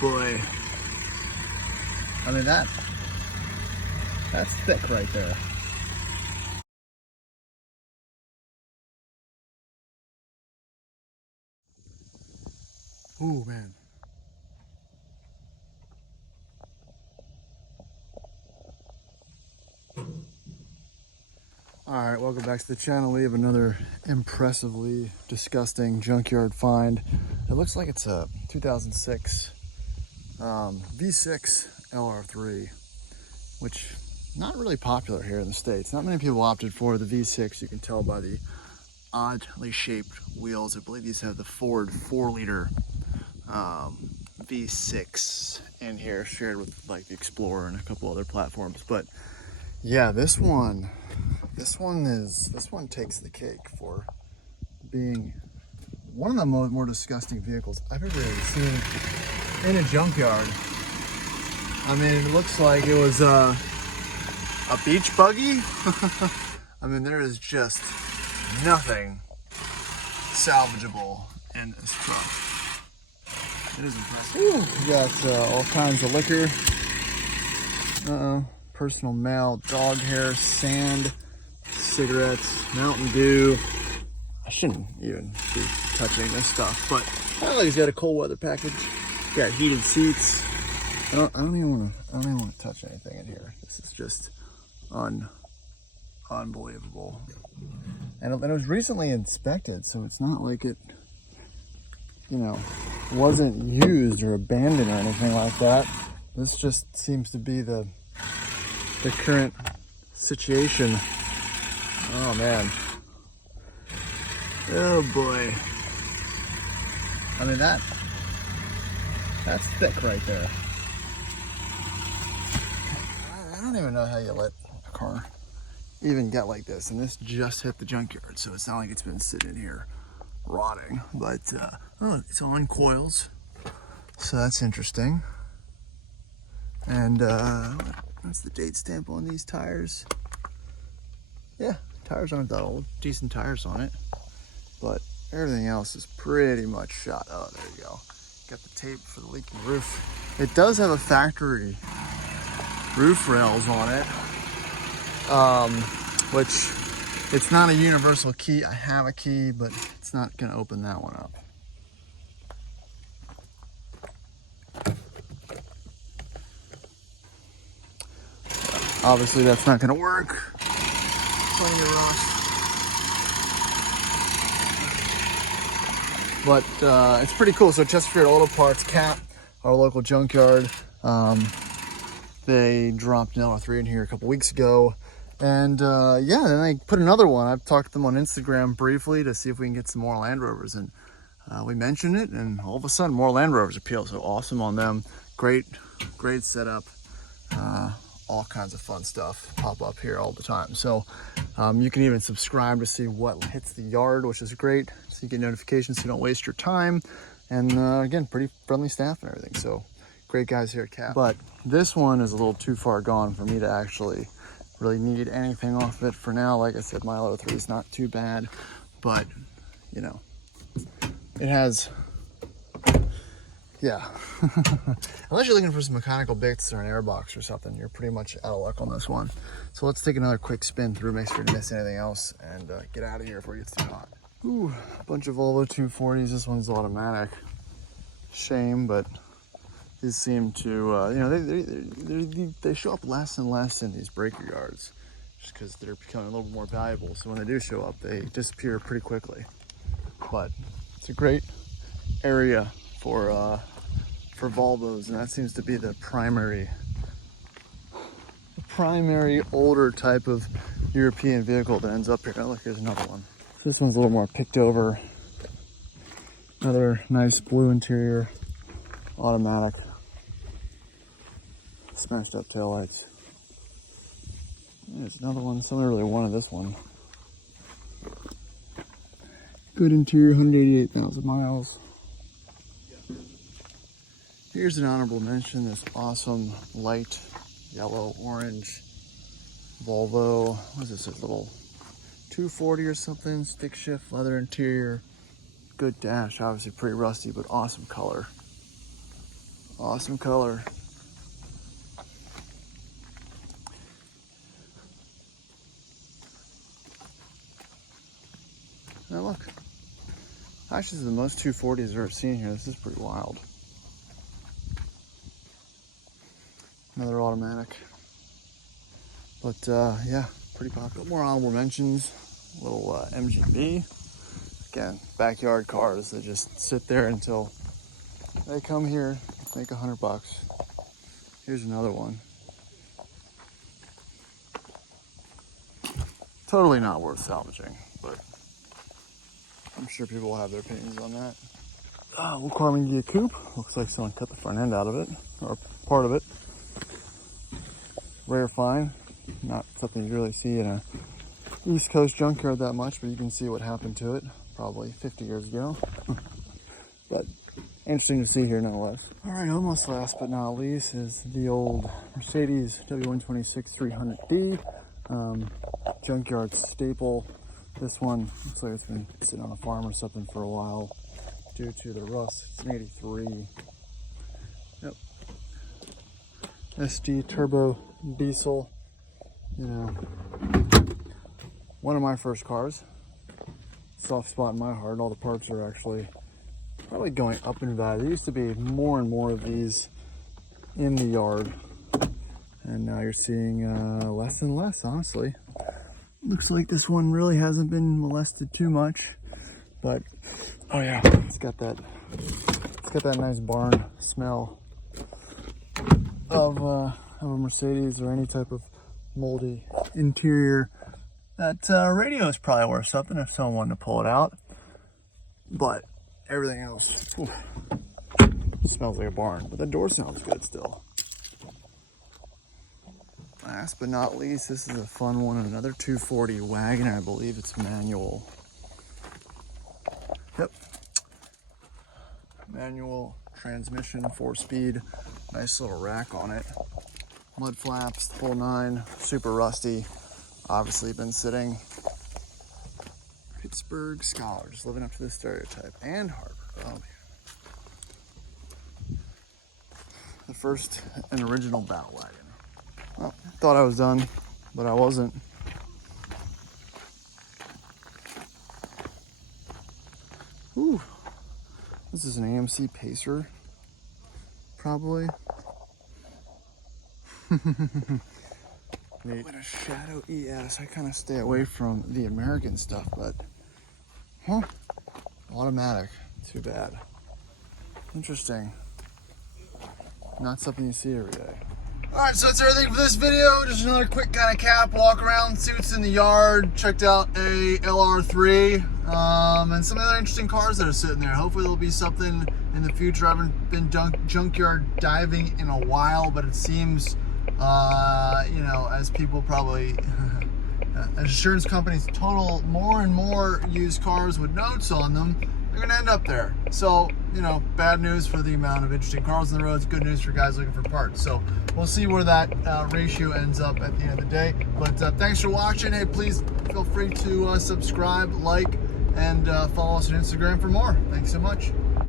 boy. I mean, that's thick right there. Oh man. All right, welcome back to the channel. We have another impressively disgusting junkyard find. It looks like it's a 2006 V6 LR3, which not really popular here in the States. Not many people opted for the V6. You can tell by the oddly shaped wheels. I believe these have the Ford 4-liter V6 in here, shared with like the Explorer and a couple other platforms. But yeah, this one takes the cake for being one of the more disgusting vehicles I've ever seen in a junkyard. I mean, it looks like it was a beach buggy. I mean, there is just nothing salvageable in this truck. It is impressive. Ooh, we got all kinds of liquor. Personal mail, dog hair, sand, cigarettes, Mountain Dew. I shouldn't even be touching this stuff, but I like he's got a cold weather package. Got heated seats. I don't even want to touch anything in here. This is just unbelievable. And it was recently inspected, so it's not like it, you know, wasn't used or abandoned or anything like that. This just seems to be the current situation. Oh man. Oh boy. I mean, that's thick right there. I don't even know how you let a car even get like this, and this just hit the junkyard, so it's not like it's been sitting here rotting. But oh, it's on coils, so that's interesting. And what's the date stamp on these tires? Yeah, tires aren't that old. Decent tires on it, but everything else is pretty much shot. Oh, there you go. Got the tape for the leaking roof. It does have a factory roof rails on it, which it's not a universal key. I have a key, but it's not gonna open that one up. Obviously that's not gonna work. Plenty of rust. But it's pretty cool. So Chesterfield Auto Parts, CAP, our local junkyard, they dropped an LR3 in here a couple weeks ago. And yeah, then they put another one. I've talked to them on Instagram briefly to see if we can get some more Land Rovers. And we mentioned it, and all of a sudden more Land Rovers appeal. So awesome on them. Great setup. All kinds of fun stuff pop up here all the time. So you can even subscribe to see what hits the yard, which is great. So you get notifications so you don't waste your time. And again, pretty friendly staff and everything. So great guys here at CAP. But this one is a little too far gone for me to actually really need anything off of it for now. Like I said, my LR3 is not too bad, but you know, it has, yeah. Unless you're looking for some mechanical bits or an airbox or something, you're pretty much out of luck on this one. So let's take another quick spin through, make sure we didn't miss anything else, and get out of here before it gets too hot. Ooh, a bunch of Volvo 240s. This one's automatic. Shame, but these seem to, you know, they show up less and less in these breaker yards, just because they're becoming a little more valuable. So when they do show up, they disappear pretty quickly. But it's a great area for Volvos, and that seems to be the primary older type of European vehicle that ends up here. Oh, look, here's another one. So this one's a little more picked over. Another nice blue interior, automatic. Smashed up taillights. There's another one. Someone really wanted this one. Good interior, 188,000 miles. Here's an honorable mention, this awesome light yellow orange Volvo. What is this, a little 240 or something? Stick shift, leather interior, good dash, obviously pretty rusty, but awesome color. Awesome color. Now look. Actually, this is the most 240s I've ever seen here. This is pretty wild. Another automatic. But yeah, pretty popular. More honorable mentions. Little MGB. Again, backyard cars that just sit there until they come here, make $100. Here's another one. Totally not worth salvaging, but I'm sure people will have their opinions on that. Little Carmen Ghia coupe. Looks like someone cut the front end out of it, or part of it. Rare find. Not something you really see in a East Coast junkyard that much, but you can see what happened to it probably 50 years ago. But interesting to see here nonetheless. All right, almost last but not least is the old Mercedes W126 300D. Junkyard staple. This one looks like it's been sitting on a farm or something for a while due to the rust. It's an 83. Yep. SD turbo diesel. You know, one of my first cars. Soft spot in my heart. All the parts are actually probably going up in value. There used to be more and more of these in the yard, and now you're seeing less and less, honestly. Looks like this one really hasn't been molested too much, but oh yeah, it's got that nice barn smell of a Mercedes or any type of moldy interior. That radio is probably worth something if someone wanted to pull it out, but everything else smells like a barn. But the door sounds good still. Last but not least, this is a fun one. Another 240 wagon. I believe it's manual. Yep. Manual transmission, 4-speed. Nice little rack on it. Mud flaps, the whole nine. Super rusty. Obviously been sitting. Pittsburgh Scholar, just living up to the stereotype. And Harbor. Oh man. The first and original bow wagon. Well, thought I was done, but I wasn't. Ooh. This is an AMC Pacer. Probably. Neat. What a Shadow ES. I kind of stay away from the American stuff, but automatic. Too bad. Interesting. Not something you see every day. Alright, so that's everything for this video. Just another quick kind of cap, walk around, see what's in the yard. Checked out a LR3 and some other interesting cars that are sitting there. Hopefully there'll be something in the future. I haven't been junkyard diving in a while, but it seems you know, as people probably, as insurance companies total more and more used cars with notes on them, they're gonna end up there. So, you know, bad news for the amount of interesting cars on the roads, good news for guys looking for parts. So we'll see where that ratio ends up at the end of the day. But thanks for watching. Hey, please feel free to subscribe, like, and follow us on Instagram for more. Thanks so much.